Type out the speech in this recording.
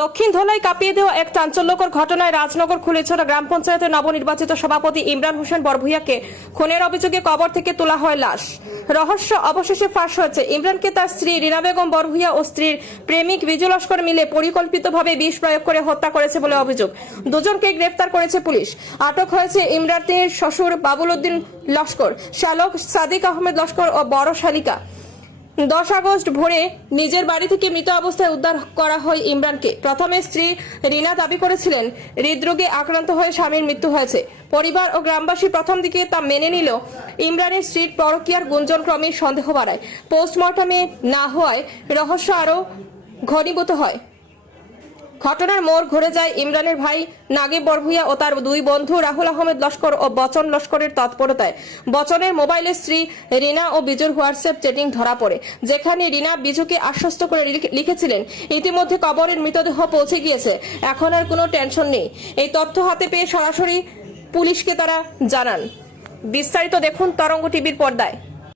দক্ষিণ ধলাই কাঁপিয়ে দেওয়া এক চাঞ্চল্যকর ঘটনায় রাজনগর খুলেছড়া গ্রাম পঞ্চায়েতের নবনির্বাচিত সভাপতি ইমরান হোসেন বরভুইয়াকে খুনের অভিযোগে কবর থেকে তোলা হয় লাশ। রহস্য অবশেষে ফাঁস হয়েছে। ইমরানকে তার স্ত্রী রিনা বেগম বরভুইয়া ও স্ত্রীর প্রেমিক বিজু লস্কর মিলে পরিকল্পিতভাবে বিষ প্রয়োগ করে হত্যা করেছে বলে অভিযোগ। দুজনকে গ্রেফতার করেছে পুলিশ। আটক হয়েছে ইমরানের শ্বশুর বাবুল উদ্দিন লস্কর, শালক সাদিক আহমেদ লস্কর ও বড় শালিকা। দশ আগস্ট ভোরে নিজের বাড়ি থেকে মৃত অবস্থায় উদ্ধার করা হয় ইমরানকে। প্রথমে স্ত্রী রিনা দাবি করেছিলেন, হৃদরোগে আক্রান্ত হয়ে স্বামীর মৃত্যু হয়েছে। পরিবার ও গ্রামবাসী প্রথম দিকে তা মেনে নিল। ইমরানের স্ত্রীর পরকিয়ার গুঞ্জন ক্রমে সন্দেহ বাড়ায়। পোস্টমর্টমে না হওয়ায় রহস্য আরও ঘনীভূত হয়। ঘটনার মোড় ঘুরে যায় ইমরানের ভাই নাগিব বরভুইয়া ও তার দুই বন্ধু রাহুল আহমেদ লস্কর ও বচন লস্করের তৎপরতায়। বচনের মোবাইলে স্ত্রী রিনা ও বিজুর হোয়াটসঅ্যাপ চ্যাটিং ধরা পড়ে, যেখানে রিনা বিজুকে আশ্বস্ত করে লিখেছিলেন, ইতিমধ্যে কবরের মৃতদেহ পৌঁছে গিয়েছে, এখন আর কোনো টেনশন নেই। এই তথ্য হাতে পেয়ে সরাসরি পুলিশকে তারা জানান। বিস্তারিত দেখুন তরঙ্গ টিভির পর্দায়।